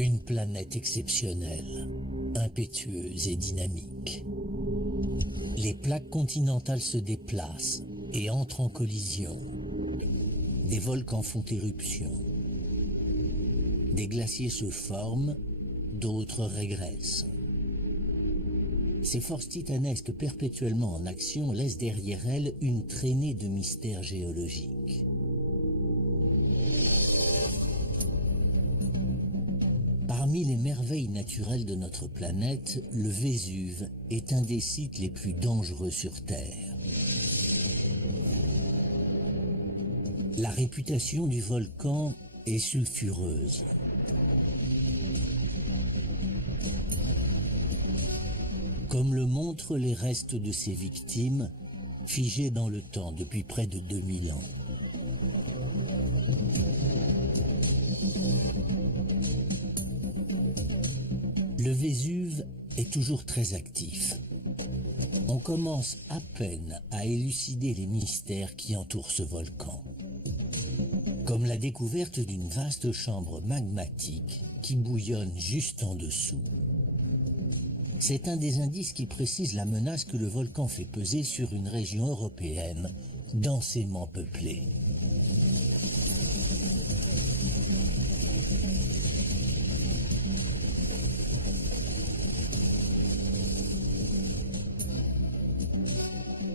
Une planète exceptionnelle, impétueuse et dynamique. Les plaques continentales se déplacent et entrent en collision. Des volcans font éruption. Des glaciers se forment, d'autres régressent. Ces forces titanesques perpétuellement en action laissent derrière elles une traînée de mystères géologiques. Parmi les merveilles naturelles de notre planète, le Vésuve est un des sites les plus dangereux sur Terre. La réputation du volcan est sulfureuse. Comme le montrent les restes de ses victimes, figés dans le temps depuis près de 2000 ans. Le Vésuve est toujours très actif. On commence à peine à élucider les mystères qui entourent ce volcan. Comme la découverte d'une vaste chambre magmatique qui bouillonne juste en dessous. C'est un des indices qui précise la menace que le volcan fait peser sur une région européenne densément peuplée.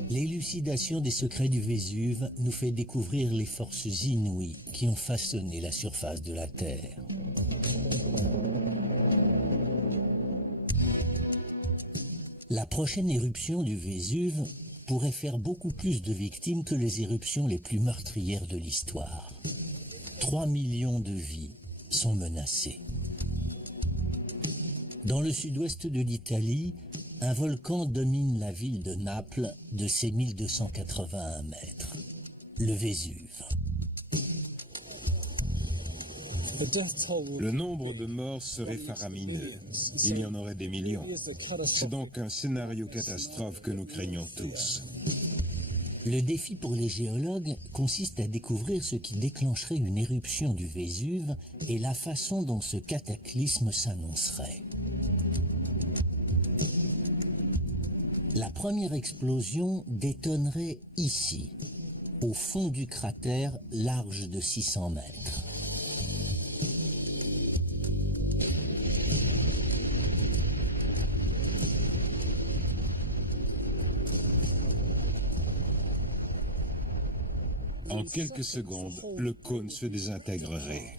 L'élucidation des secrets du Vésuve nous fait découvrir les forces inouïes qui ont façonné la surface de la Terre. La prochaine éruption du Vésuve pourrait faire beaucoup plus de victimes que les éruptions les plus meurtrières de l'histoire. 3 millions de vies sont menacées. Dans le sud-ouest de l'Italie, un volcan domine la ville de Naples de ses 1281 mètres, le Vésuve. Le nombre de morts serait faramineux. Il y en aurait des millions. C'est donc un scénario catastrophe que nous craignons tous. Le défi pour les géologues consiste à découvrir ce qui déclencherait une éruption du Vésuve et la façon dont ce cataclysme s'annoncerait. La première explosion détonnerait ici, au fond du cratère large de 600 mètres. En quelques secondes, le cône se désintégrerait.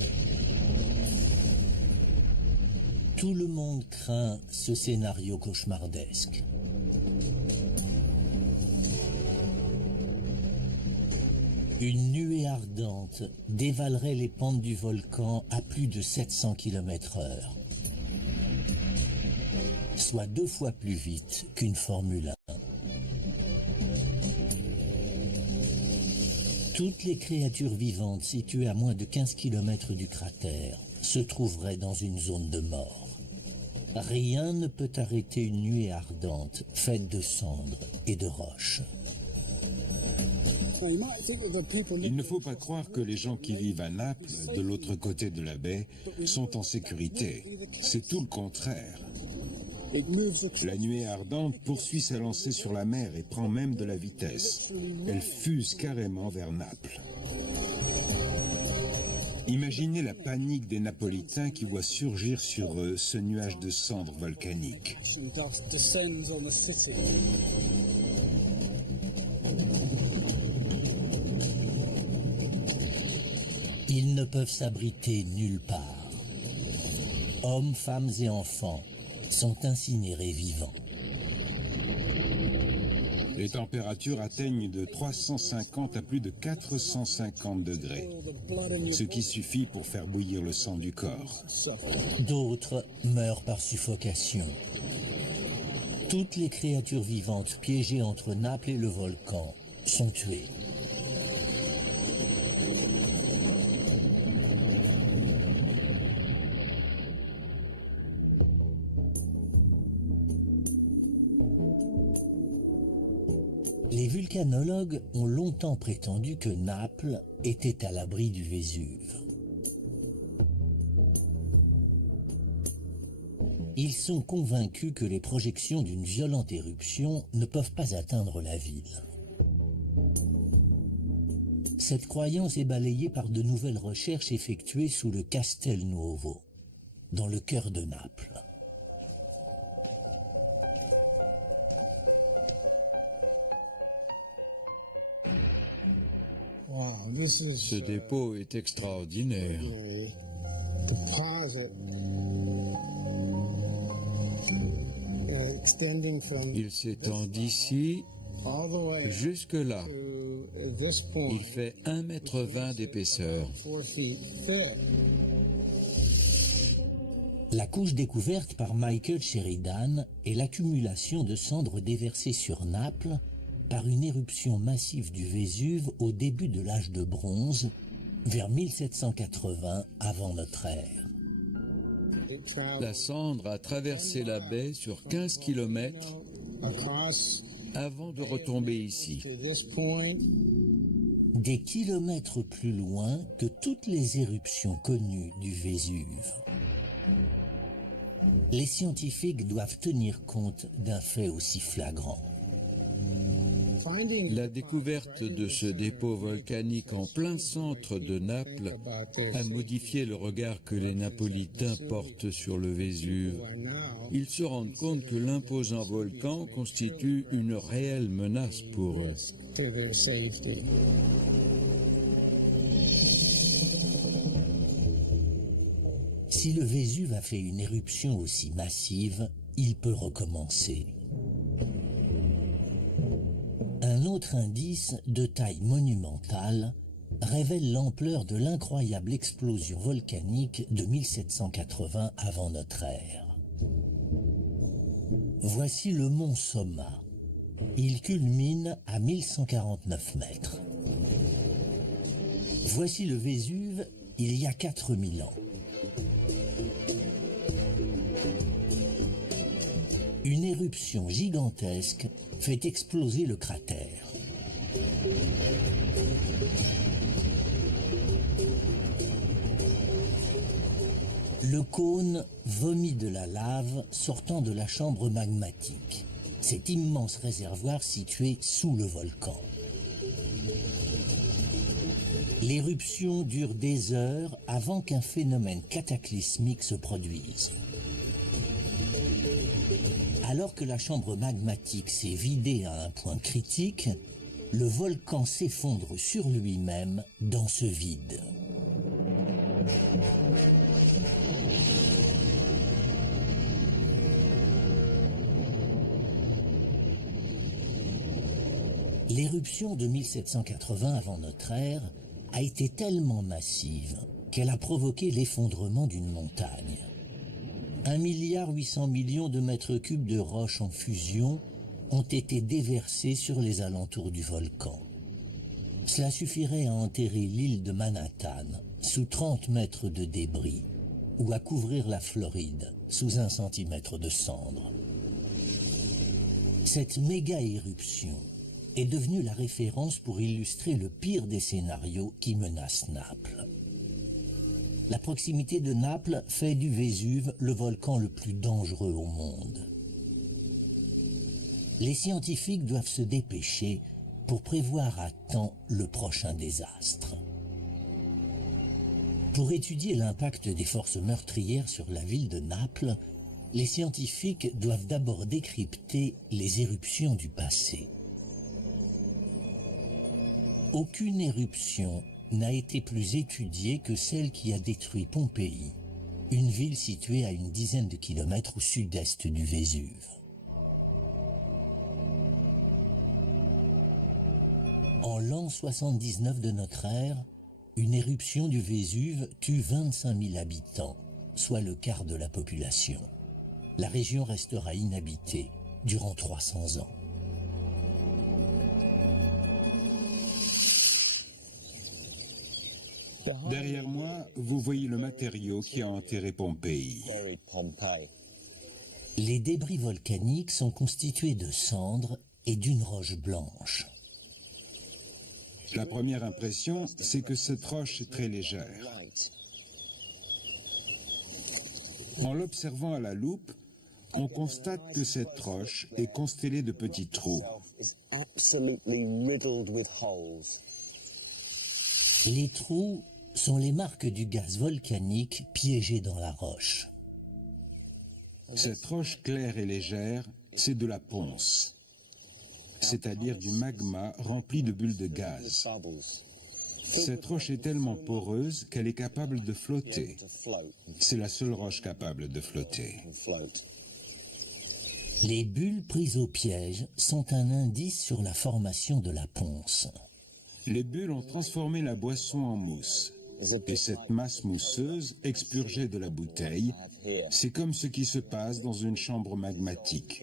Tout le monde craint ce scénario cauchemardesque. Une nuée ardente dévalerait les pentes du volcan à plus de 700 km/h, soit 2 fois plus vite qu'une Formule 1. Toutes les créatures vivantes situées à moins de 15 km du cratère se trouveraient dans une zone de mort. Rien ne peut arrêter une nuée ardente faite de cendres et de roches. Il ne faut pas croire que les gens qui vivent à Naples, de l'autre côté de la baie, sont en sécurité. C'est tout le contraire. La nuée ardente poursuit sa lancée sur la mer et prend même de la vitesse. Elle fuse carrément vers Naples. Imaginez la panique des Napolitains qui voient surgir sur eux ce nuage de cendres volcaniques. Ils ne peuvent s'abriter nulle part. Hommes, femmes et enfants sont incinérés vivants. Les températures atteignent de 350 à plus de 450 degrés, ce qui suffit pour faire bouillir le sang du corps. D'autres meurent par suffocation. Toutes les créatures vivantes piégées entre Naples et le volcan sont tuées. Les vulcanologues ont longtemps prétendu que Naples était à l'abri du Vésuve. Ils sont convaincus que les projections d'une violente éruption ne peuvent pas atteindre la ville. Cette croyance est balayée par de nouvelles recherches effectuées sous le Castel Nuovo, dans le cœur de Naples. Ce dépôt est extraordinaire. Il s'étend d'ici jusque là. Il fait 1,20 m d'épaisseur. La couche découverte par Michael Sheridan est l'accumulation de cendres déversées sur Naples par une éruption massive du Vésuve au début de l'âge de bronze, vers 1780 avant notre ère. La cendre a traversé la baie sur 15 km avant de retomber ici. Des kilomètres plus loin que toutes les éruptions connues du Vésuve. Les scientifiques doivent tenir compte d'un fait aussi flagrant. La découverte de ce dépôt volcanique en plein centre de Naples a modifié le regard que les Napolitains portent sur le Vésuve. Ils se rendent compte que l'imposant volcan constitue une réelle menace pour eux. Si le Vésuve a fait une éruption aussi massive, il peut recommencer. Un autre indice de taille monumentale révèle l'ampleur de l'incroyable explosion volcanique de 1780 avant notre ère. Voici le mont Somma. Il culmine à 1149 mètres. Voici le Vésuve il y a 4000 ans. Une éruption gigantesque fait exploser le cratère. Le cône vomit de la lave sortant de la chambre magmatique, cet immense réservoir situé sous le volcan. L'éruption dure des heures avant qu'un phénomène cataclysmique se produise. Alors que la chambre magmatique s'est vidée à un point critique, le volcan s'effondre sur lui-même dans ce vide. L'éruption de 1780 avant notre ère a été tellement massive qu'elle a provoqué l'effondrement d'une montagne. 1,8 milliard de mètres cubes de roches en fusion ont été déversés sur les alentours du volcan. Cela suffirait à enterrer l'île de Manhattan sous 30 mètres de débris ou à couvrir la Floride sous 1 centimètre de cendres. Cette méga-éruption est devenue la référence pour illustrer le pire des scénarios qui menacent Naples. La proximité de Naples fait du Vésuve le volcan le plus dangereux au monde. Les scientifiques doivent se dépêcher pour prévoir à temps le prochain désastre. Pour étudier l'impact des forces meurtrières sur la ville de Naples, les scientifiques doivent d'abord décrypter les éruptions du passé. Aucune éruption n'a été plus étudiée que celle qui a détruit Pompéi, une ville située à une dizaine de kilomètres au sud-est du Vésuve. En l'an 79 de notre ère, une éruption du Vésuve tue 25 000 habitants, soit le quart de la population. La région restera inhabitée durant 300 ans. Derrière moi, vous voyez le matériau qui a enterré Pompéi. Les débris volcaniques sont constitués de cendres et d'une roche blanche. La première impression, c'est que cette roche est très légère. En l'observant à la loupe, On constate que cette roche est constellée de petits trous. Les trous sont les marques du gaz volcanique piégé dans la roche. Cette roche claire et légère, c'est de la ponce, c'est-à-dire du magma rempli de bulles de gaz. Cette roche est tellement poreuse qu'elle est capable de flotter. C'est la seule roche capable de flotter. Les bulles prises au piège sont un indice sur la formation de la ponce. Les bulles ont transformé la boisson en mousse. Et cette masse mousseuse expurgée de la bouteille, c'est comme ce qui se passe dans une chambre magmatique.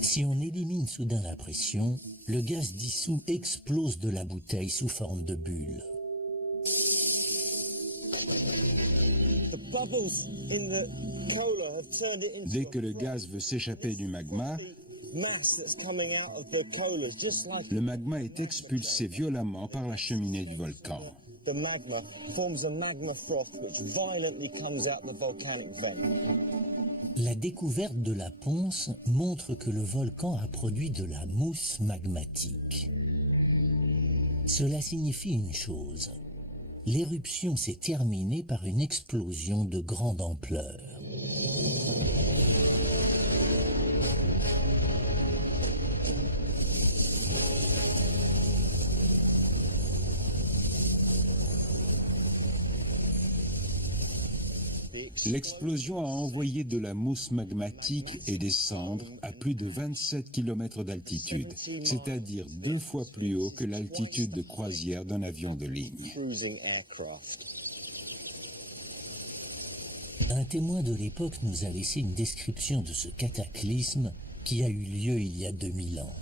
Si on élimine soudain la pression, le gaz dissous explose de la bouteille sous forme de bulles. Dès que le gaz veut s'échapper du magma, le magma est expulsé violemment par la cheminée du volcan. La découverte de la ponce montre que le volcan a produit de la mousse magmatique. Cela signifie une chose. L'éruption s'est terminée par une explosion de grande ampleur. L'explosion a envoyé de la mousse magmatique et des cendres à plus de 27 km d'altitude, c'est-à-dire 2 fois plus haut que l'altitude de croisière d'un avion de ligne. Un témoin de l'époque nous a laissé une description de ce cataclysme qui a eu lieu il y a 2000 ans.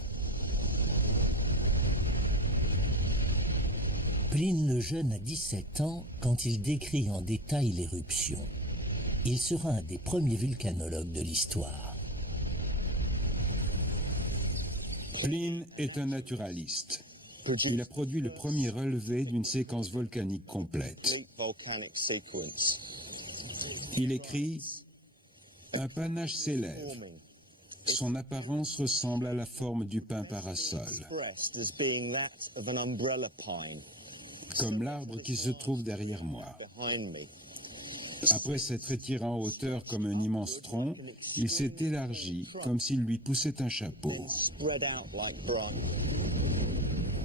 Pline le Jeune a 17 ans quand il décrit en détail l'éruption. Il sera un des premiers volcanologues de l'histoire. Pline est un naturaliste. Il a produit le premier relevé d'une séquence volcanique complète. Il écrit « Un panache s'élève. Son apparence ressemble à la forme du pin parasol, comme l'arbre qui se trouve derrière moi. Après s'être étiré en hauteur comme un immense tronc, il s'est élargi comme s'il lui poussait un chapeau.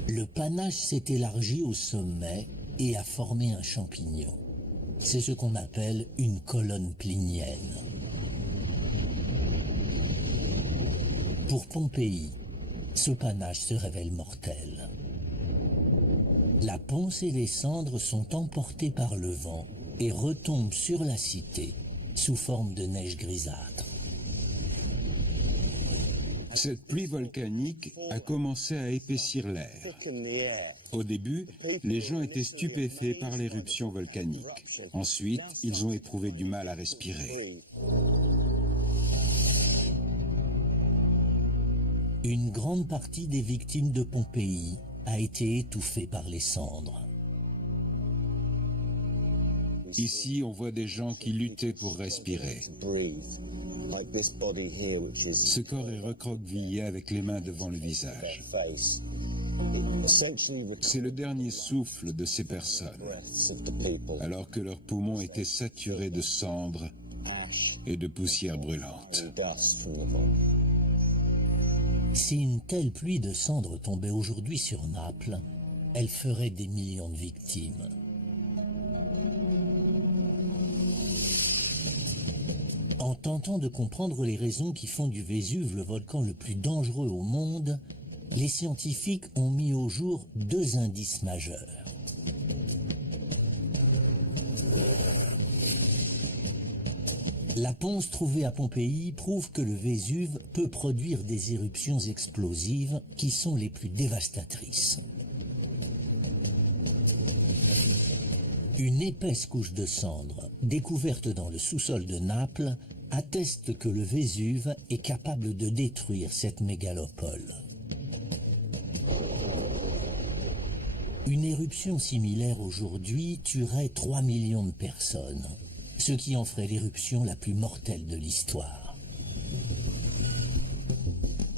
Le panache s'est élargi au sommet et a formé un champignon. C'est ce qu'on appelle une colonne plinienne. Pour Pompéi, ce panache se révèle mortel. La ponce et les cendres sont emportées par le vent et retombent sur la cité sous forme de neige grisâtre. Cette pluie volcanique a commencé à épaissir l'air. Au début, les gens étaient stupéfaits par l'éruption volcanique. Ensuite, ils ont éprouvé du mal à respirer. Une grande partie des victimes de Pompéi a été étouffée par les cendres. Ici, on voit des gens qui luttaient pour respirer. Ce corps est recroquevillé avec les mains devant le visage. C'est le dernier souffle de ces personnes, alors que leurs poumons étaient saturés de cendres et de poussière brûlante. Si une telle pluie de cendres tombait aujourd'hui sur Naples, elle ferait des millions de victimes. En tentant de comprendre les raisons qui font du Vésuve le volcan le plus dangereux au monde, les scientifiques ont mis au jour 2 indices majeurs. La ponce trouvée à Pompéi prouve que le Vésuve peut produire des éruptions explosives qui sont les plus dévastatrices. Une épaisse couche de cendres, découverte dans le sous-sol de Naples, atteste que le Vésuve est capable de détruire cette mégalopole. Une éruption similaire aujourd'hui tuerait 3 millions de personnes. ce qui en ferait l'éruption la plus mortelle de l'histoire.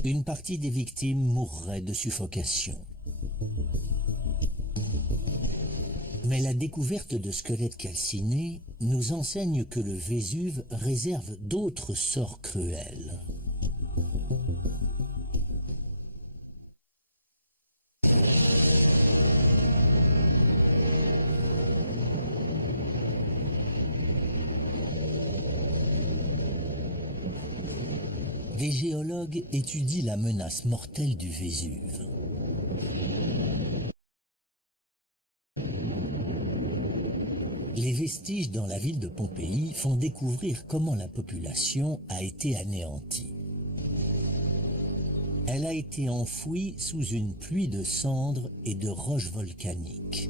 Une partie des victimes mourrait de suffocation. Mais la découverte de squelettes calcinés nous enseigne que le Vésuve réserve d'autres sorts cruels. Des géologues étudient la menace mortelle du Vésuve. Les vestiges dans la ville de Pompéi font découvrir comment la population a été anéantie. Elle a été enfouie sous une pluie de cendres et de roches volcaniques.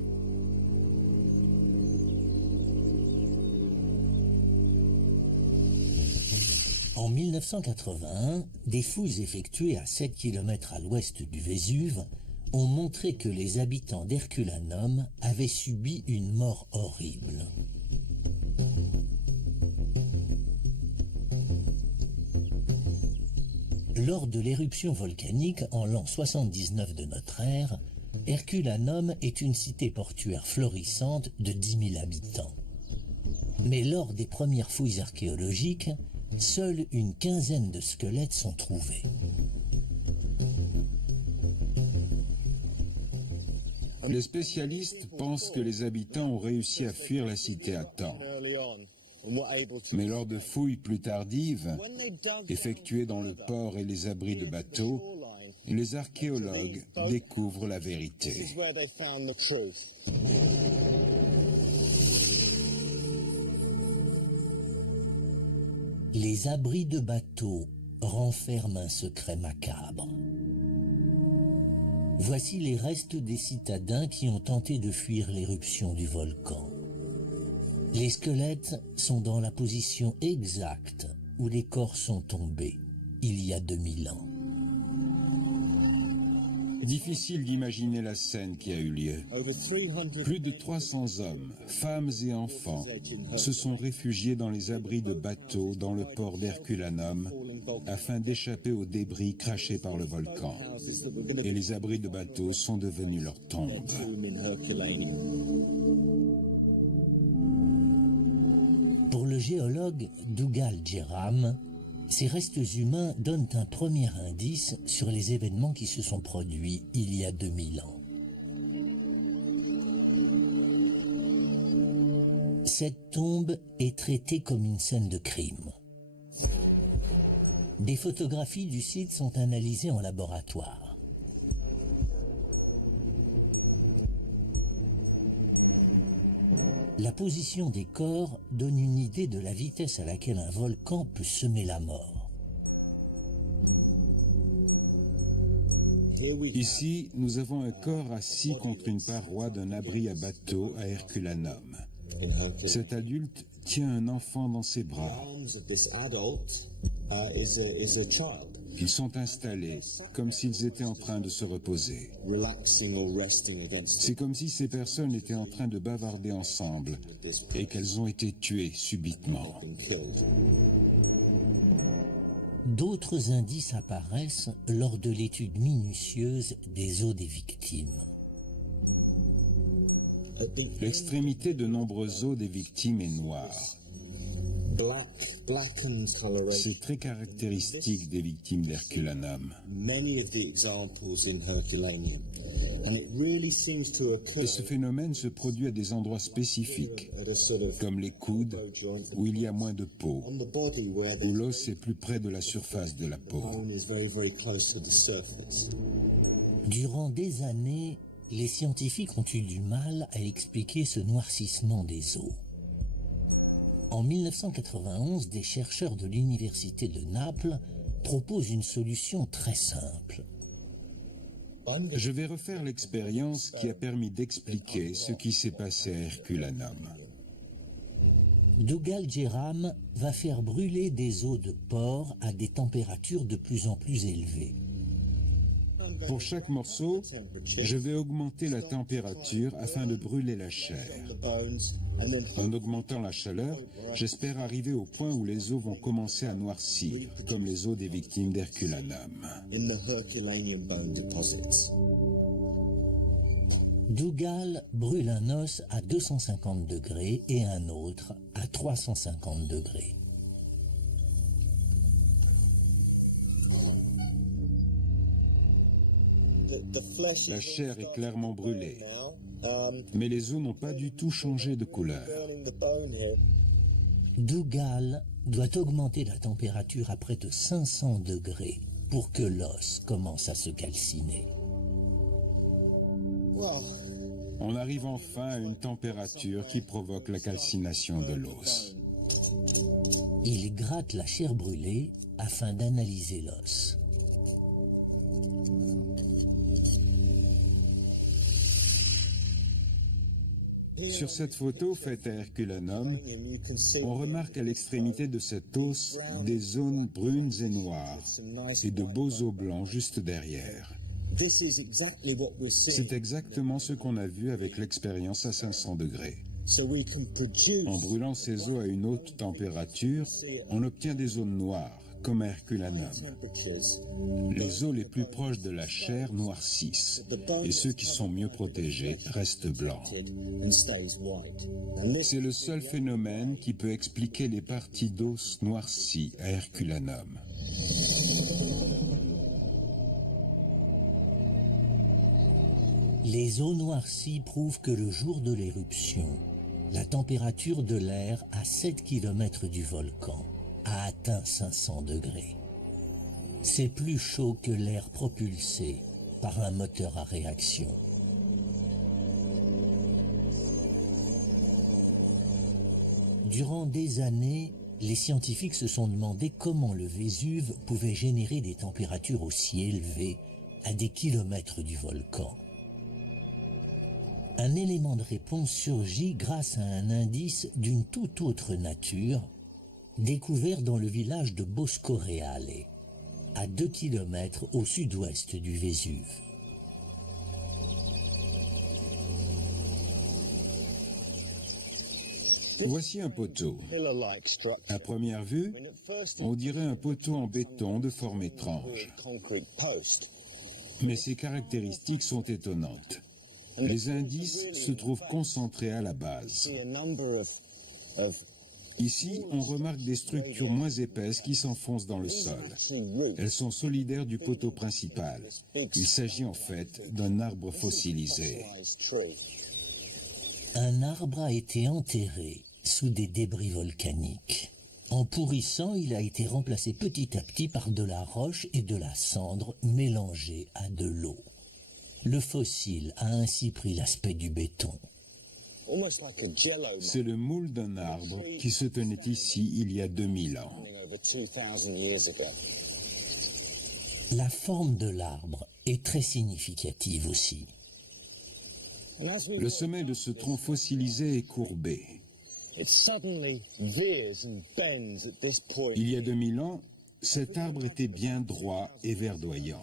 En 1981, des fouilles effectuées à 7 km à l'ouest du Vésuve ont montré que les habitants d'Herculanum avaient subi une mort horrible. Lors de l'éruption volcanique en l'an 79 de notre ère, Herculanum est une cité portuaire florissante de 10 000 habitants. Mais lors des premières fouilles archéologiques, seule une quinzaine de squelettes sont trouvés. Les spécialistes pensent que les habitants ont réussi à fuir la cité à temps. Mais lors de fouilles plus tardives, effectuées dans le port et les abris de bateaux, les archéologues découvrent la vérité. Les abris de bateaux renferment un secret macabre. Voici les restes des citadins qui ont tenté de fuir l'éruption du volcan. Les squelettes sont dans la position exacte où les corps sont tombés, il y a 2000 ans. Difficile d'imaginer la scène qui a eu lieu. Plus de 300 hommes, femmes et enfants se sont réfugiés dans les abris de bateaux dans le port d'Herculanum afin d'échapper aux débris crachés par le volcan. Et les abris de bateaux sont devenus leurs tombes. Pour le géologue Dougal Jerram, ces restes humains donnent un premier indice sur les événements qui se sont produits il y a 2000 ans. Cette tombe est traitée comme une scène de crime. Des photographies du site sont analysées en laboratoire. La position des corps donne une idée de la vitesse à laquelle un volcan peut semer la mort. Ici, nous avons un corps assis contre une paroi d'un abri à bateau à Herculanum. Cet adulte tient un enfant dans ses bras. Ils sont installés comme s'ils étaient en train de se reposer. C'est comme si ces personnes étaient en train de bavarder ensemble et qu'elles ont été tuées subitement. D'autres indices apparaissent lors de l'étude minutieuse des os des victimes. L'extrémité de nombreux os des victimes est noire. C'est très caractéristique des victimes d'Herculanum. Et ce phénomène se produit à des endroits spécifiques, comme les coudes, où il y a moins de peau, où l'os est plus près de la surface de la peau. Durant des années, les scientifiques ont eu du mal à expliquer ce noircissement des os. En 1991, des chercheurs de l'université de Naples proposent une solution très simple. Je vais refaire l'expérience qui a permis d'expliquer ce qui s'est passé à Herculanum. Dougal Jerram va faire brûler des os de porc à des températures de plus en plus élevées. Pour chaque morceau, je vais augmenter la température afin de brûler la chair. En augmentant la chaleur, j'espère arriver au point où les os vont commencer à noircir, comme les os des victimes d'Herculanum. Dougal brûle un os à 250 degrés et un autre à 350 degrés. La chair est clairement brûlée, mais les os n'ont pas du tout changé de couleur. Dougal doit augmenter la température à près de 500 degrés pour que l'os commence à se calciner. On arrive enfin à une température qui provoque la calcination de l'os. Il gratte la chair brûlée afin d'analyser l'os. Sur cette photo faite à Herculanum, on remarque à l'extrémité de cet os des zones brunes et noires et de beaux os blancs juste derrière. C'est exactement ce qu'on a vu avec l'expérience à 500 degrés. En brûlant ces os à une haute température, on obtient des zones noires, comme à Herculanum. Les os les plus proches de la chair noircissent, et ceux qui sont mieux protégés restent blancs. C'est le seul phénomène qui peut expliquer les parties d'os noircies à Herculanum. Les os noircis prouvent que le jour de l'éruption, la température de l'air à 7 km du volcan a atteint 500 degrés. C'est plus chaud que l'air propulsé par un moteur à réaction. Durant des années, les scientifiques se sont demandé comment le Vésuve pouvait générer des températures aussi élevées à des kilomètres du volcan. Un élément de réponse surgit grâce à un indice d'une toute autre nature, découvert dans le village de Bosco Reale, à 2 km au sud-ouest du Vésuve. Voici un poteau. À première vue, on dirait un poteau en béton de forme étrange. Mais ses caractéristiques sont étonnantes. Les indices se trouvent concentrés à la base. Ici, on remarque des structures moins épaisses qui s'enfoncent dans le sol. Elles sont solidaires du poteau principal. Il s'agit en fait d'un arbre fossilisé. Un arbre a été enterré sous des débris volcaniques. En pourrissant, il a été remplacé petit à petit par de la roche et de la cendre mélangées à de l'eau. Le fossile a ainsi pris l'aspect du béton. C'est le moule d'un arbre qui se tenait ici il y a 2000 ans. La forme de l'arbre est très significative aussi. Le sommet de ce tronc fossilisé est courbé. Il y a 2000 ans, cet arbre était bien droit et verdoyant.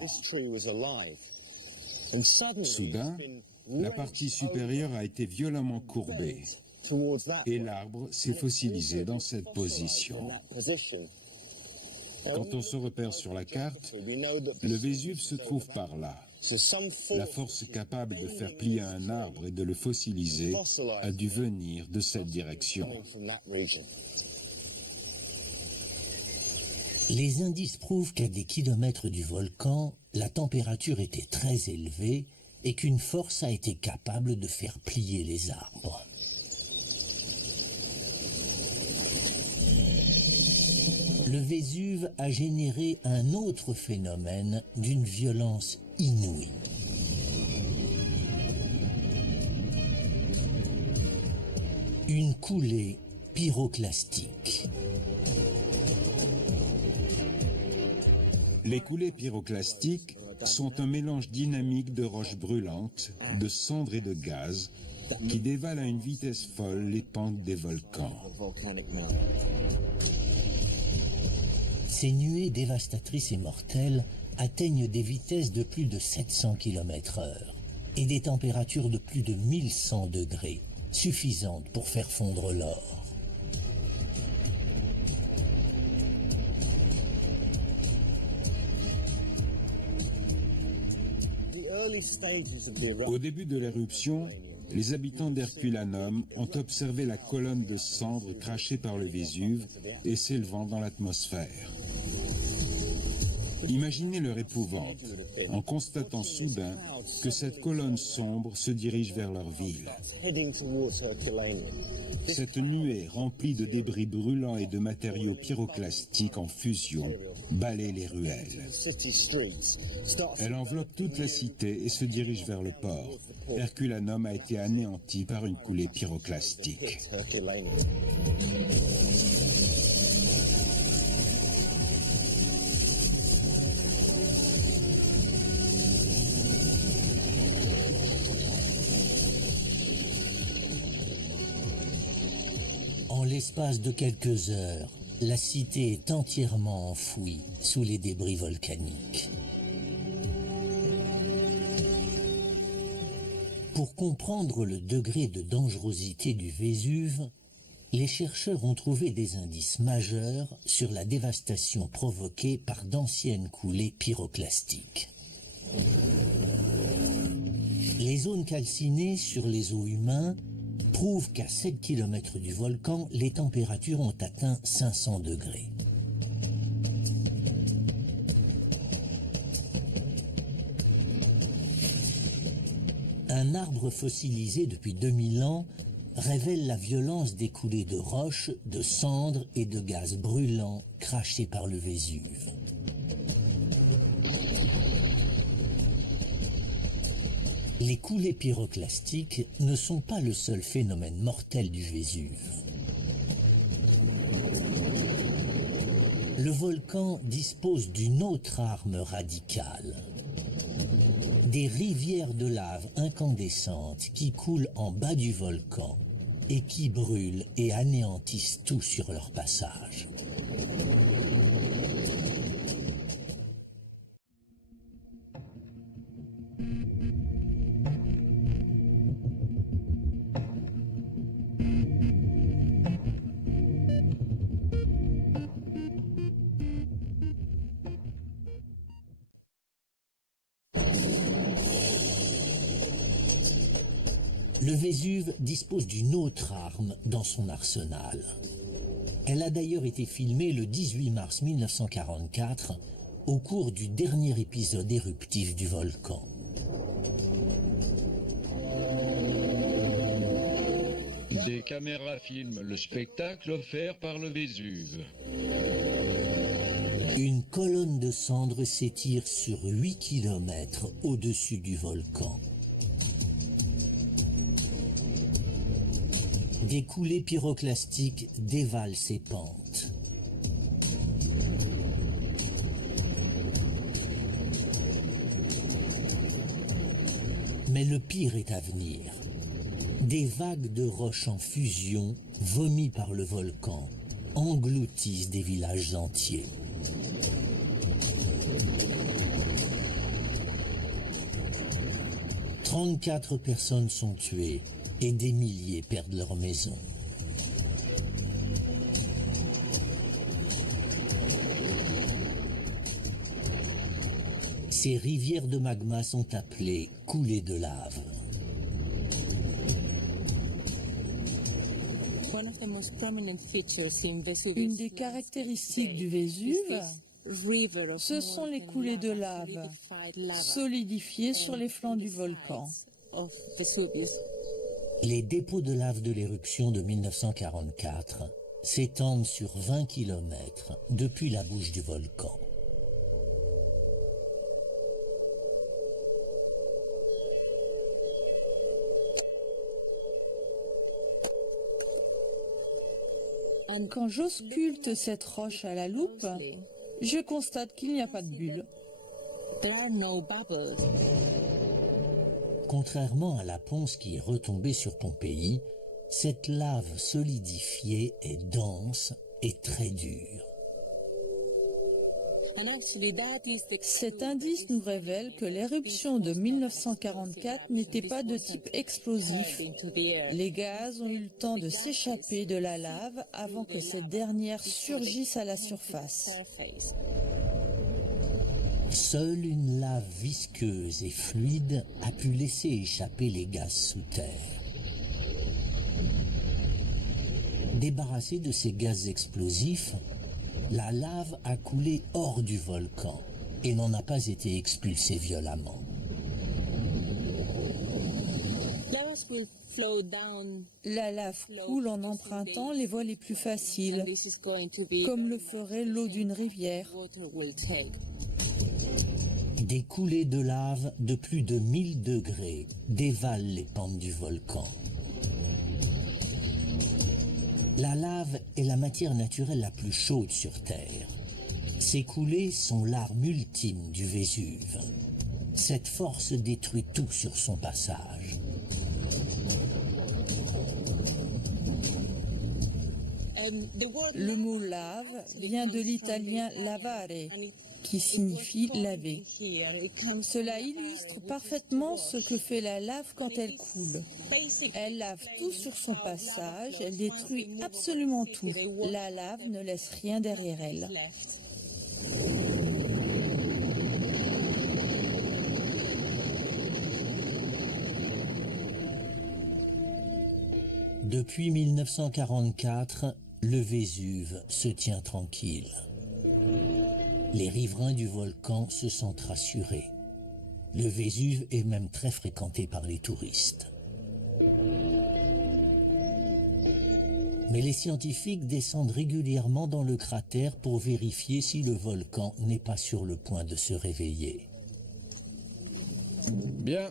Soudain, la partie supérieure a été violemment courbée et l'arbre s'est fossilisé dans cette position. Quand on se repère sur la carte, le Vésuve se trouve par là. La force capable de faire plier un arbre et de le fossiliser a dû venir de cette direction. Les indices prouvent qu'à des kilomètres du volcan, la température était très élevée et qu'une force a été capable de faire plier les arbres. Le Vésuve a généré un autre phénomène d'une violence inouïe. Une coulée pyroclastique. Les coulées pyroclastiques sont un mélange dynamique de roches brûlantes, de cendres et de gaz qui dévalent à une vitesse folle les pentes des volcans. Ces nuées dévastatrices et mortelles atteignent des vitesses de plus de 700 km/h et des températures de plus de 1100 degrés, suffisantes pour faire fondre l'or. Au début de l'éruption, les habitants d'Herculanum ont observé la colonne de cendres crachée par le Vésuve et s'élevant dans l'atmosphère. Imaginez leur épouvante en constatant soudain que cette colonne sombre se dirige vers leur ville. Cette nuée remplie de débris brûlants et de matériaux pyroclastiques en fusion balaie les ruelles. Elle enveloppe toute la cité et se dirige vers le port. Herculanum a été anéanti par une coulée pyroclastique. En l'espace de quelques heures, la cité est entièrement enfouie sous les débris volcaniques. Pour comprendre le degré de dangerosité du Vésuve, les chercheurs ont trouvé des indices majeurs sur la dévastation provoquée par d'anciennes coulées pyroclastiques. Les zones calcinées sur les os humains prouvent qu'à 7 km du volcan, les températures ont atteint 500 degrés. Un arbre fossilisé depuis 2000 ans révèle la violence des coulées de roches, de cendres et de gaz brûlants crachés par le Vésuve. Les coulées pyroclastiques ne sont pas le seul phénomène mortel du Vésuve. Le volcan dispose d'une autre arme radicale. Des rivières de lave incandescentes qui coulent en bas du volcan et qui brûlent et anéantissent tout sur leur passage. Le Vésuve dispose d'une autre arme dans son arsenal. Elle a d'ailleurs été filmée le 18 mars 1944 au cours du dernier épisode éruptif du volcan. Des caméras filment le spectacle offert par le Vésuve. Une colonne de cendres s'étire sur 8 km au-dessus du volcan. Des coulées pyroclastiques dévalent ses pentes. Mais le pire est à venir. Des vagues de roches en fusion, vomies par le volcan, engloutissent des villages entiers. « 34 personnes sont tuées et des milliers perdent leur maison. Ces rivières de magma sont appelées coulées de lave. Une des caractéristiques du Vésuve, ce sont les coulées de lave solidifiées sur les flancs du volcan. Les dépôts de lave de l'éruption de 1944 s'étendent sur 20 km depuis la bouche du volcan. Quand j'ausculte cette roche à la loupe, je constate qu'il n'y a pas de bulles. Contrairement à la ponce qui est retombée sur Pompéi, cette lave solidifiée est dense et très dure. Cet indice nous révèle que l'éruption de 1944 n'était pas de type explosif. Les gaz ont eu le temps de s'échapper de la lave avant que cette dernière surgisse à la surface. Seule une lave visqueuse et fluide a pu laisser échapper les gaz sous terre. Débarrassée de ces gaz explosifs, la lave a coulé hors du volcan et n'en a pas été expulsée violemment. La lave coule en empruntant les voies les plus faciles, comme le ferait l'eau d'une rivière. Des coulées de lave de plus de 1000 degrés dévalent les pentes du volcan. La lave est la matière naturelle la plus chaude sur Terre. Ces coulées sont l'arme ultime du Vésuve. Cette force détruit tout sur son passage. Le mot lave vient de l'italien lavare, qui signifie laver. Cela illustre parfaitement ce que fait la lave quand elle coule. Elle lave tout sur son passage, elle détruit absolument tout. La lave ne laisse rien derrière elle. Depuis 1944, le Vésuve se tient tranquille. Les riverains du volcan se sentent rassurés. Le Vésuve est même très fréquenté par les touristes. Mais les scientifiques descendent régulièrement dans le cratère pour vérifier si le volcan n'est pas sur le point de se réveiller. Bien,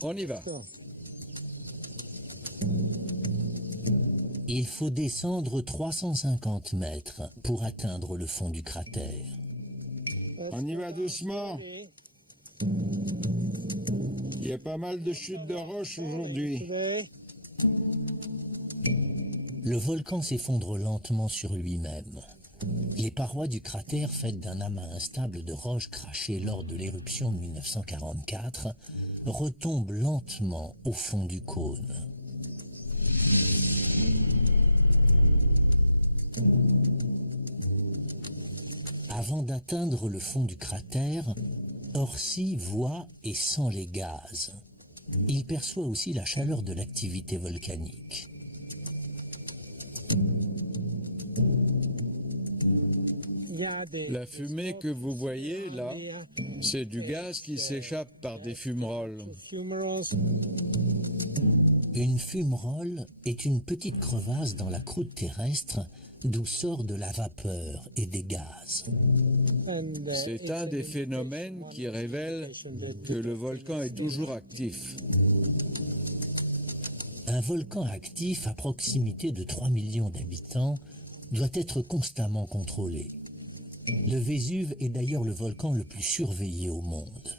on y va. Il faut descendre 350 mètres pour atteindre le fond du cratère. On y va doucement. Il y a pas mal de chutes de roches aujourd'hui. Le volcan s'effondre lentement sur lui-même. Les parois du cratère, faites d'un amas instable de roches crachées lors de l'éruption de 1944, retombent lentement au fond du cône. Avant d'atteindre le fond du cratère, Orsi voit et sent les gaz. Il perçoit aussi la chaleur de l'activité volcanique. La fumée que vous voyez là, c'est du gaz qui s'échappe par des fumerolles. Une fumerole est une petite crevasse dans la croûte terrestre d'où sort de la vapeur et des gaz. C'est un des phénomènes qui révèle que le volcan est toujours actif. Un volcan actif à proximité de 3 millions d'habitants doit être constamment contrôlé. Le Vésuve est d'ailleurs le volcan le plus surveillé au monde.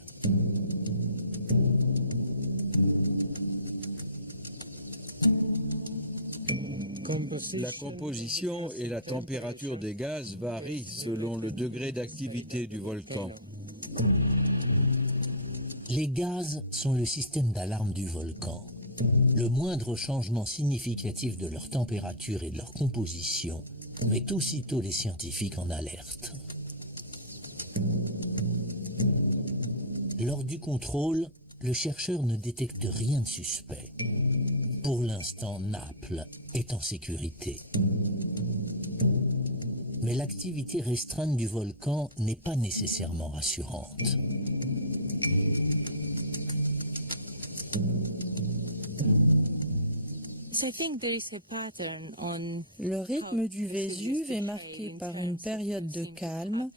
La composition et la température des gaz varient selon le degré d'activité du volcan. Les gaz sont le système d'alarme du volcan. Le moindre changement significatif de leur température et de leur composition met aussitôt les scientifiques en alerte. Lors du contrôle, le chercheur ne détecte rien de suspect. Pour l'instant, Naples est en sécurité. Mais l'activité restreinte du volcan n'est pas nécessairement rassurante. Le rythme du Vésuve est marqué par une période de calme,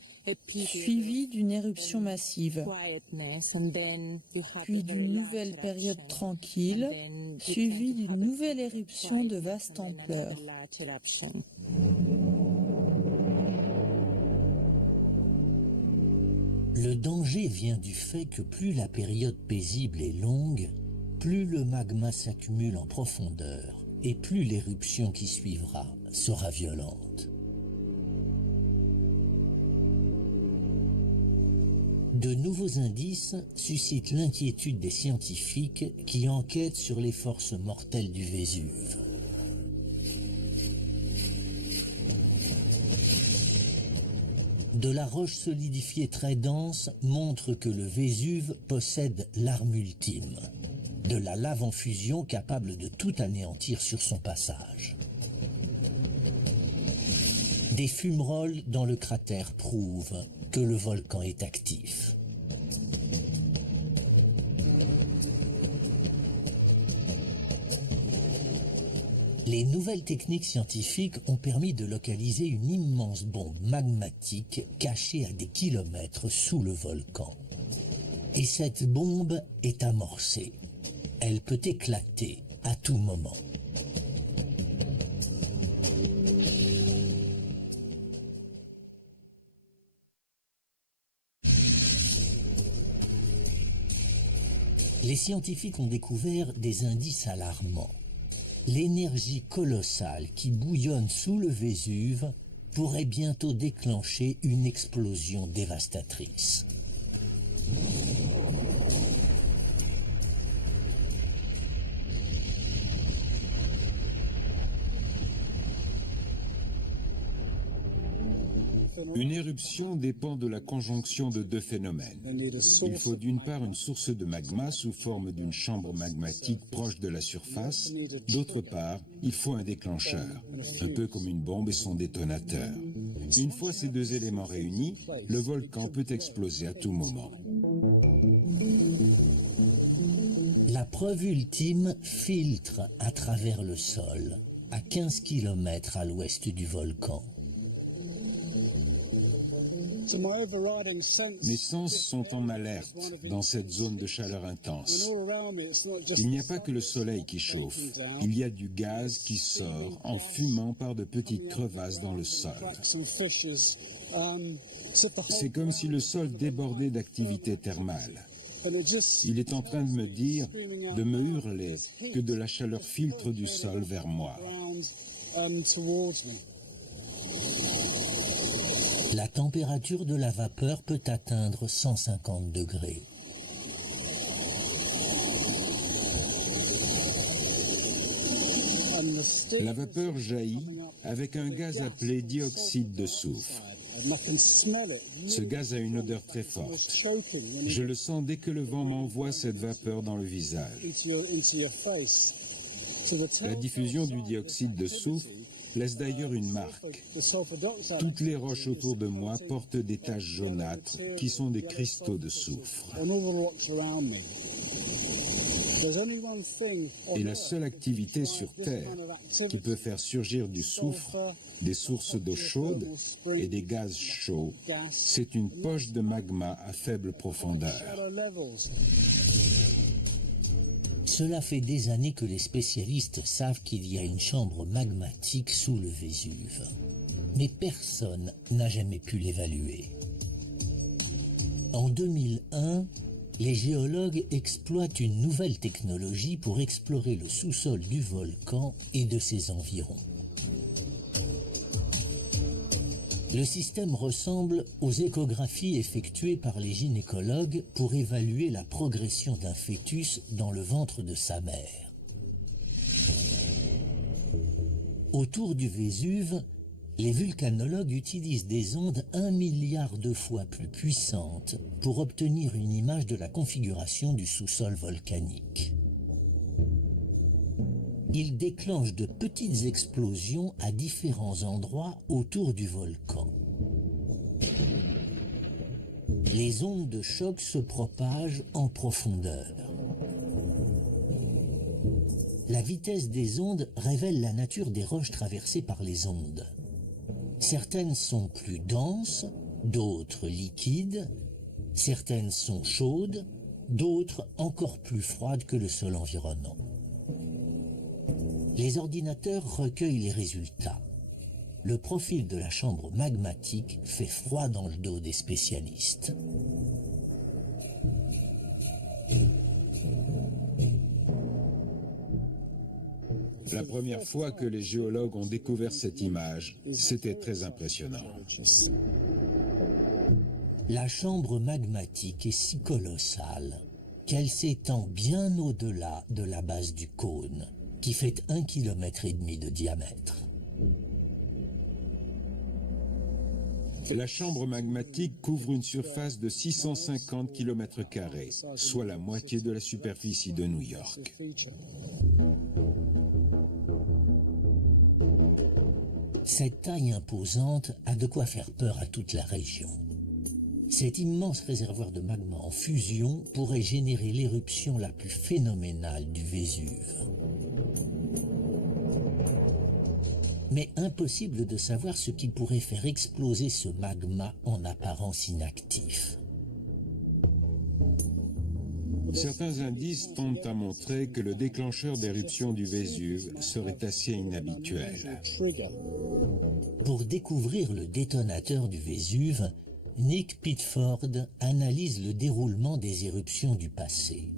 suivie d'une éruption massive, puis d'une nouvelle période tranquille, suivie d'une nouvelle éruption de vaste ampleur. Le danger vient du fait que plus la période paisible est longue, plus le magma s'accumule en profondeur et plus l'éruption qui suivra sera violente. De nouveaux indices suscitent l'inquiétude des scientifiques qui enquêtent sur les forces mortelles du Vésuve. De la roche solidifiée très dense montre que le Vésuve possède l'arme ultime, de la lave en fusion capable de tout anéantir sur son passage. Des fumerolles dans le cratère prouvent que le volcan est actif. Les nouvelles techniques scientifiques ont permis de localiser une immense bombe magmatique cachée à des kilomètres sous le volcan. Et cette bombe est amorcée. Elle peut éclater à tout moment. Les scientifiques ont découvert des indices alarmants. L'énergie colossale qui bouillonne sous le Vésuve pourrait bientôt déclencher une explosion dévastatrice. Une éruption dépend de la conjonction de deux phénomènes. Il faut d'une part une source de magma sous forme d'une chambre magmatique proche de la surface. D'autre part, il faut un déclencheur, un peu comme une bombe et son détonateur. Une fois ces deux éléments réunis, le volcan peut exploser à tout moment. La preuve ultime filtre à travers le sol, à 15 km à l'ouest du volcan. Mes sens sont en alerte dans cette zone de chaleur intense. Il n'y a pas que le soleil qui chauffe, il y a du gaz qui sort en fumant par de petites crevasses dans le sol. C'est comme si le sol débordait d'activité thermale. Il est en train de me dire, de me hurler, que de la chaleur filtre du sol vers moi. La température de la vapeur peut atteindre 150 degrés. La vapeur jaillit avec un gaz appelé dioxyde de soufre. Ce gaz a une odeur très forte. Je le sens dès que le vent m'envoie cette vapeur dans le visage. La diffusion du dioxyde de soufre laisse d'ailleurs une marque. Toutes les roches autour de moi portent des taches jaunâtres qui sont des cristaux de soufre. Et la seule activité sur Terre qui peut faire surgir du soufre, des sources d'eau chaude et des gaz chauds, c'est une poche de magma à faible profondeur. Cela fait des années que les spécialistes savent qu'il y a une chambre magmatique sous le Vésuve. Mais personne n'a jamais pu l'évaluer. En 2001, les géologues exploitent une nouvelle technologie pour explorer le sous-sol du volcan et de ses environs. Le système ressemble aux échographies effectuées par les gynécologues pour évaluer la progression d'un fœtus dans le ventre de sa mère. Autour du Vésuve, les vulcanologues utilisent des ondes 1 milliard de fois plus puissantes pour obtenir une image de la configuration du sous-sol volcanique. Ils déclenchent de petites explosions à différents endroits autour du volcan. Les ondes de choc se propagent en profondeur. La vitesse des ondes révèle la nature des roches traversées par les ondes. Certaines sont plus denses, d'autres liquides, certaines sont chaudes, d'autres encore plus froides que le sol environnant. Les ordinateurs recueillent les résultats. Le profil de la chambre magmatique fait froid dans le dos des spécialistes. La première fois que les géologues ont découvert cette image, c'était très impressionnant. La chambre magmatique est si colossale qu'elle s'étend bien au-delà de la base du cône, qui fait 1,5 km de diamètre. La chambre magmatique couvre une surface de 650 km², soit la moitié de la superficie de New York. Cette taille imposante a de quoi faire peur à toute la région. Cet immense réservoir de magma en fusion pourrait générer l'éruption la plus phénoménale du Vésuve. Mais impossible de savoir ce qui pourrait faire exploser ce magma en apparence inactif. Certains indices tendent à montrer que le déclencheur d'éruption du Vésuve serait assez inhabituel. Pour découvrir le détonateur du Vésuve, Nick Pitford analyse le déroulement des éruptions du passé.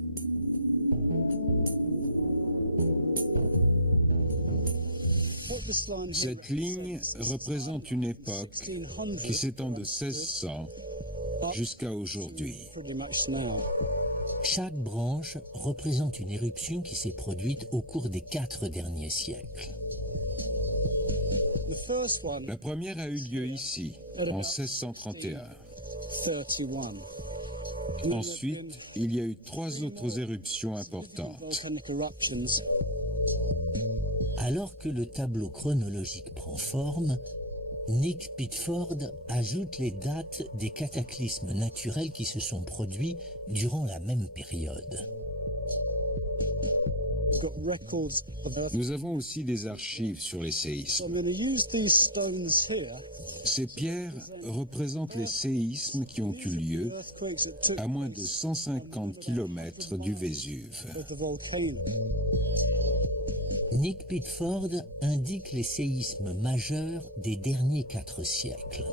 Cette ligne représente une époque qui s'étend de 1600 jusqu'à aujourd'hui. Chaque branche représente une éruption qui s'est produite au cours des 4 derniers siècles. La première a eu lieu ici, en 1631. Ensuite, il y a eu 3 autres éruptions importantes. Alors que le tableau chronologique prend forme, Nick Pitford ajoute les dates des cataclysmes naturels qui se sont produits durant la même période. Nous avons aussi des archives sur les séismes. Ces pierres représentent les séismes qui ont eu lieu à moins de 150 km du Vésuve. Nick Pitford indique les séismes majeurs des derniers 4 siècles.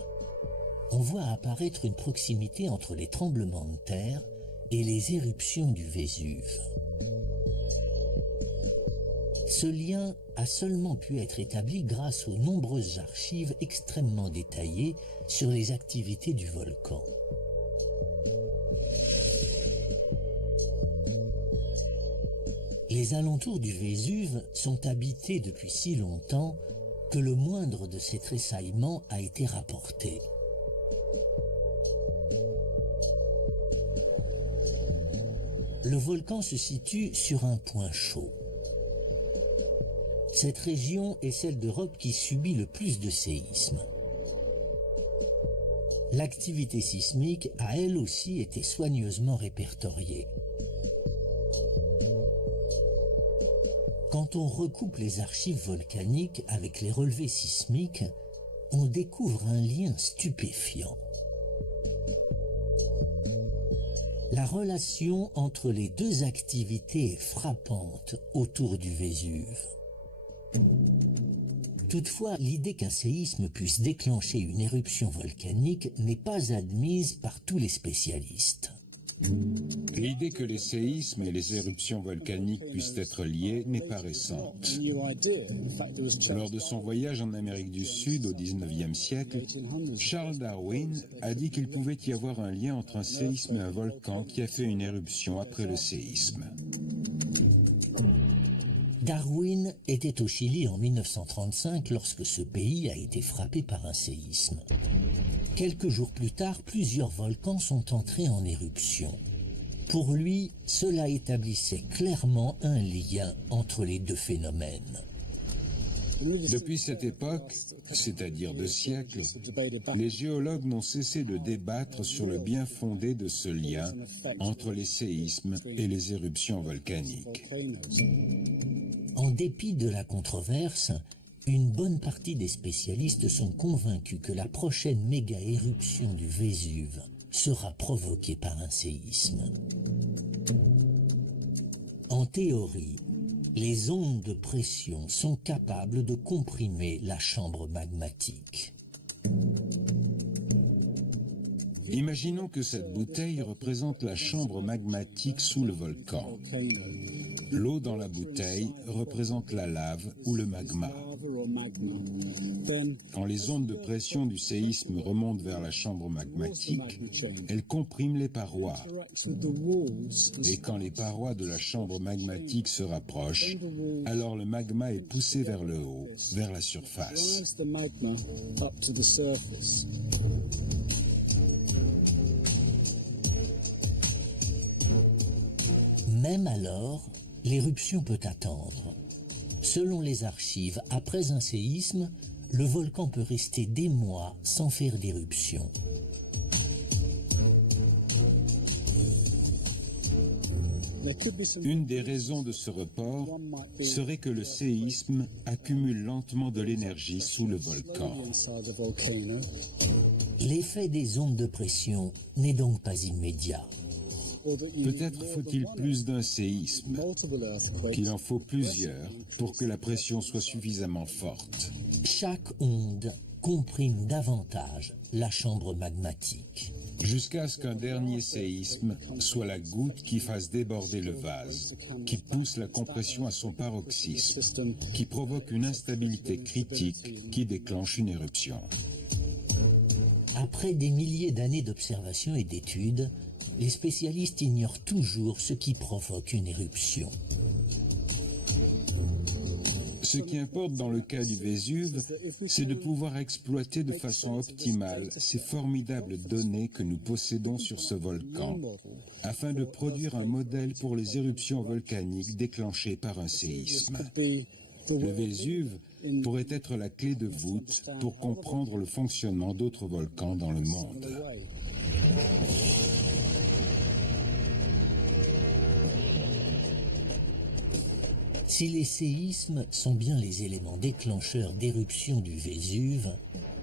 On voit apparaître une proximité entre les tremblements de terre et les éruptions du Vésuve. Ce lien a seulement pu être établi grâce aux nombreuses archives extrêmement détaillées sur les activités du volcan. Les alentours du Vésuve sont habités depuis si longtemps que le moindre de ces tressaillements a été rapporté. Le volcan se situe sur un point chaud. Cette région est celle d'Europe qui subit le plus de séismes. L'activité sismique a elle aussi été soigneusement répertoriée. Quand on recoupe les archives volcaniques avec les relevés sismiques, on découvre un lien stupéfiant. La relation entre les 2 activités est frappante autour du Vésuve. Toutefois, l'idée qu'un séisme puisse déclencher une éruption volcanique n'est pas admise par tous les spécialistes. L'idée que les séismes et les éruptions volcaniques puissent être liés n'est pas récente. Lors de son voyage en Amérique du Sud au XIXe siècle, Charles Darwin a dit qu'il pouvait y avoir un lien entre un séisme et un volcan qui a fait une éruption après le séisme. Darwin était au Chili en 1935 lorsque ce pays a été frappé par un séisme. Quelques jours plus tard, plusieurs volcans sont entrés en éruption. Pour lui, cela établissait clairement un lien entre les 2 phénomènes. Depuis cette époque, c'est-à-dire 2 siècles, les géologues n'ont cessé de débattre sur le bien fondé de ce lien entre les séismes et les éruptions volcaniques. En dépit de la controverse, une bonne partie des spécialistes sont convaincus que la prochaine méga-éruption du Vésuve sera provoquée par un séisme. En théorie, les ondes de pression sont capables de comprimer la chambre magmatique. Imaginons que cette bouteille représente la chambre magmatique sous le volcan. L'eau dans la bouteille représente la lave ou le magma. Quand les ondes de pression du séisme remontent vers la chambre magmatique, elles compriment les parois. Et quand les parois de la chambre magmatique se rapprochent, alors le magma est poussé vers le haut, vers la surface. Même alors, l'éruption peut attendre. Selon les archives, après un séisme, le volcan peut rester des mois sans faire d'éruption. Une des raisons de ce report serait que le séisme accumule lentement de l'énergie sous le volcan. L'effet des ondes de pression n'est donc pas immédiat. Peut-être faut-il plus d'un séisme, qu'il en faut plusieurs pour que la pression soit suffisamment forte. Chaque onde comprime davantage la chambre magmatique. Jusqu'à ce qu'un dernier séisme soit la goutte qui fasse déborder le vase, qui pousse la compression à son paroxysme, qui provoque une instabilité critique qui déclenche une éruption. Après des milliers d'années d'observations et d'études, les spécialistes ignorent toujours ce qui provoque une éruption. Ce qui importe dans le cas du Vésuve, c'est de pouvoir exploiter de façon optimale ces formidables données que nous possédons sur ce volcan, afin de produire un modèle pour les éruptions volcaniques déclenchées par un séisme. Le Vésuve pourrait être la clé de voûte pour comprendre le fonctionnement d'autres volcans dans le monde. Si les séismes sont bien les éléments déclencheurs d'éruption du Vésuve,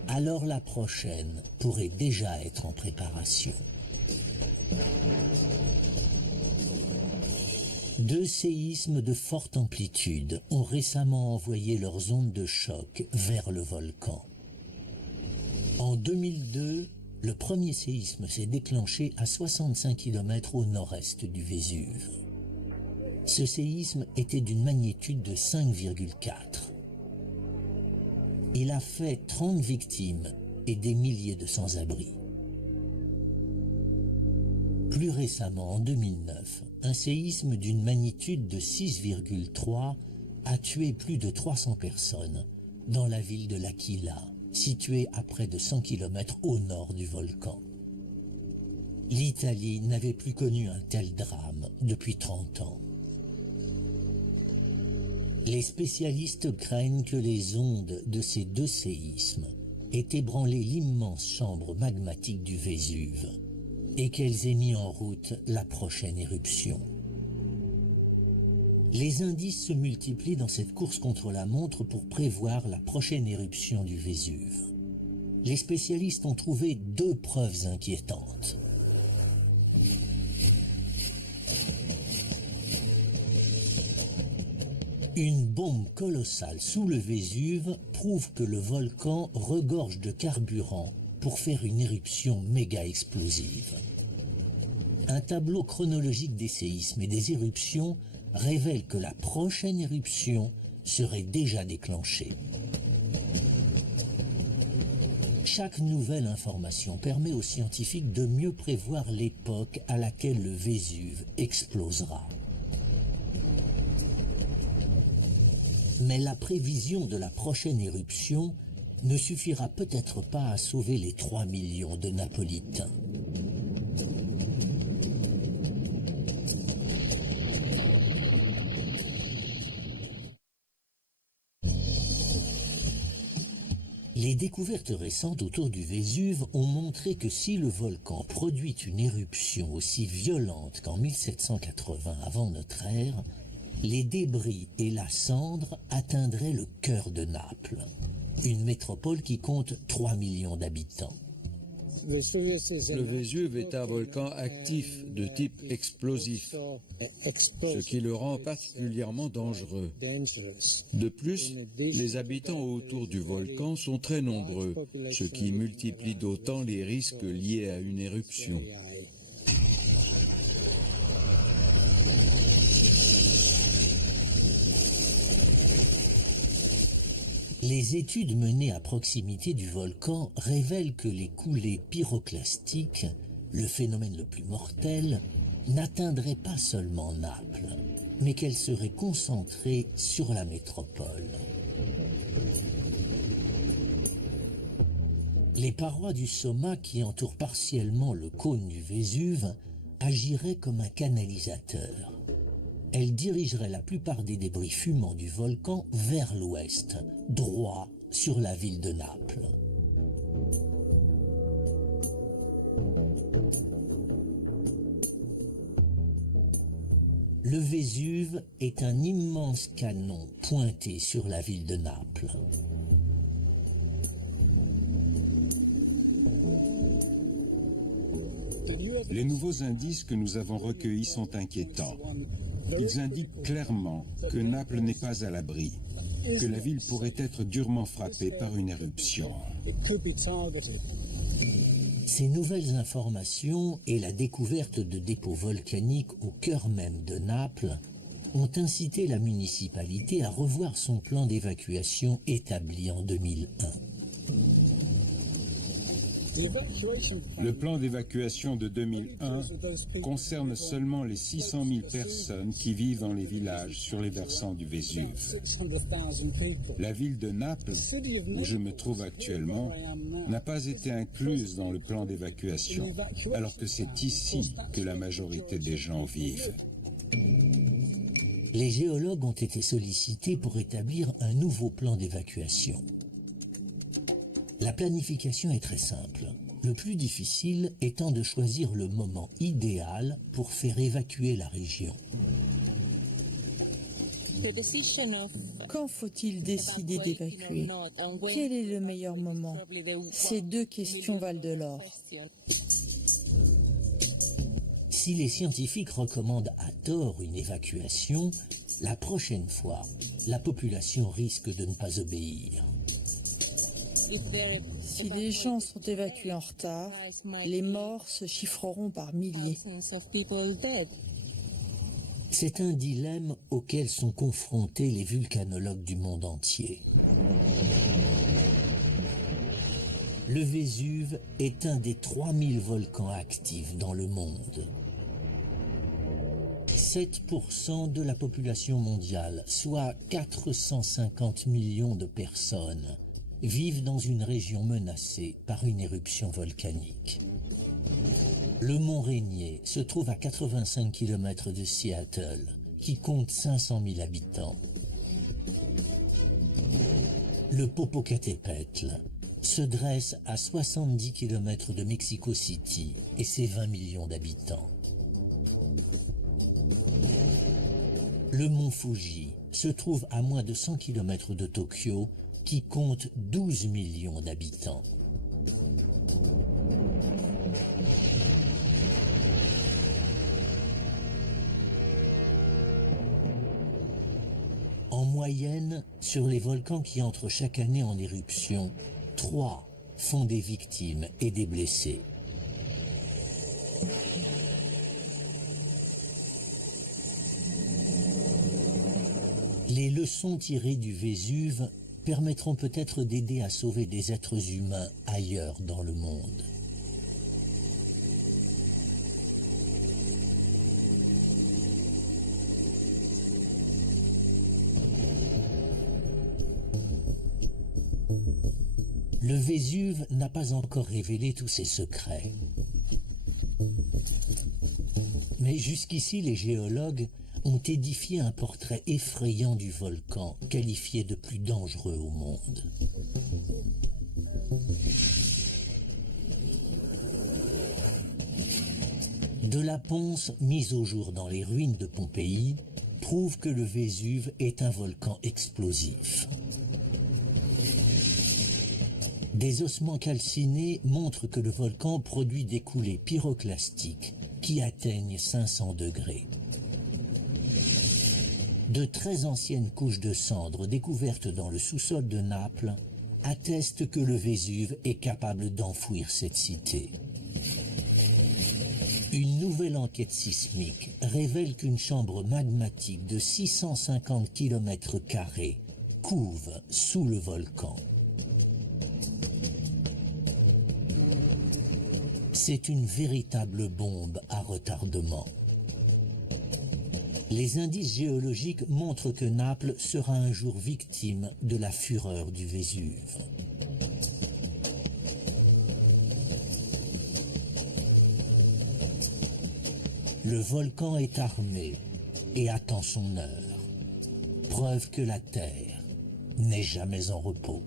alors la prochaine pourrait déjà être en préparation. Deux séismes de forte amplitude ont récemment envoyé leurs ondes de choc vers le volcan. En 2002, le premier séisme s'est déclenché à 65 km au nord-est du Vésuve. Ce séisme était d'une magnitude de 5,4. Il a fait 30 victimes et des milliers de sans-abri. Plus récemment, en 2009, un séisme d'une magnitude de 6,3 a tué plus de 300 personnes dans la ville de L'Aquila, située à près de 100 km au nord du volcan. L'Italie n'avait plus connu un tel drame depuis 30 ans. Les spécialistes craignent que les ondes de ces deux séismes aient ébranlé l'immense chambre magmatique du Vésuve et qu'elles aient mis en route la prochaine éruption. Les indices se multiplient dans cette course contre la montre pour prévoir la prochaine éruption du Vésuve. Les spécialistes ont trouvé deux preuves inquiétantes. Une bombe colossale sous le Vésuve prouve que le volcan regorge de carburant pour faire une éruption méga explosive. Un tableau chronologique des séismes et des éruptions révèle que la prochaine éruption serait déjà déclenchée. Chaque nouvelle information permet aux scientifiques de mieux prévoir l'époque à laquelle le Vésuve explosera. Mais la prévision de la prochaine éruption ne suffira peut-être pas à sauver les 3 millions de Napolitains. Les découvertes récentes autour du Vésuve ont montré que si le volcan produit une éruption aussi violente qu'en 1780 avant notre ère, les débris et la cendre atteindraient le cœur de Naples, une métropole qui compte 3 millions d'habitants. Le Vésuve est un volcan actif de type explosif, ce qui le rend particulièrement dangereux. De plus, les habitants autour du volcan sont très nombreux, ce qui multiplie d'autant les risques liés à une éruption. Les études menées à proximité du volcan révèlent que les coulées pyroclastiques, le phénomène le plus mortel, n'atteindraient pas seulement Naples, mais qu'elles seraient concentrées sur la métropole. Les parois du Somma qui entourent partiellement le cône du Vésuve agiraient comme un canalisateur. Elle dirigerait la plupart des débris fumants du volcan vers l'ouest, droit sur la ville de Naples. Le Vésuve est un immense canon pointé sur la ville de Naples. Les nouveaux indices que nous avons recueillis sont inquiétants. Ils indiquent clairement que Naples n'est pas à l'abri, que la ville pourrait être durement frappée par une éruption. Ces nouvelles informations et la découverte de dépôts volcaniques au cœur même de Naples ont incité la municipalité à revoir son plan d'évacuation établi en 2001. Le plan d'évacuation de 2001 concerne seulement les 600 000 personnes qui vivent dans les villages sur les versants du Vésuve. La ville de Naples, où je me trouve actuellement, n'a pas été incluse dans le plan d'évacuation, alors que c'est ici que la majorité des gens vivent. Les géologues ont été sollicités pour établir un nouveau plan d'évacuation. La planification est très simple. Le plus difficile étant de choisir le moment idéal pour faire évacuer la région. Quand faut-il décider d'évacuer? Quel est le meilleur moment? Ces deux questions valent de l'or. Si les scientifiques recommandent à tort une évacuation, la prochaine fois, la population risque de ne pas obéir. Si les gens sont évacués en retard, les morts se chiffreront par milliers. C'est un dilemme auquel sont confrontés les vulcanologues du monde entier. Le Vésuve est un des 3000 volcans actifs dans le monde. 7% de la population mondiale, soit 450 millions de personnes, vivent dans une région menacée par une éruption volcanique. Le mont Rainier se trouve à 85 km de Seattle, qui compte 500 000 habitants. Le Popocatépetl se dresse à 70 km de Mexico City et ses 20 millions d'habitants. Le mont Fuji se trouve à moins de 100 km de Tokyo, qui compte 12 millions d'habitants. En moyenne, sur les volcans qui entrent chaque année en éruption, 3 font des victimes et des blessés. Les leçons tirées du Vésuve permettront peut-être d'aider à sauver des êtres humains ailleurs dans le monde. Le Vésuve n'a pas encore révélé tous ses secrets. Mais jusqu'ici, les géologues ont édifié un portrait effrayant du volcan, qualifié de plus dangereux au monde. De la ponce mise au jour dans les ruines de Pompéi prouve que le Vésuve est un volcan explosif. Des ossements calcinés montrent que le volcan produit des coulées pyroclastiques qui atteignent 500 degrés. De très anciennes couches de cendres découvertes dans le sous-sol de Naples attestent que le Vésuve est capable d'enfouir cette cité. Une nouvelle enquête sismique révèle qu'une chambre magmatique de 650 km² couve sous le volcan. C'est une véritable bombe à retardement. Les indices géologiques montrent que Naples sera un jour victime de la fureur du Vésuve. Le volcan est armé et attend son heure. Preuve que la Terre n'est jamais en repos.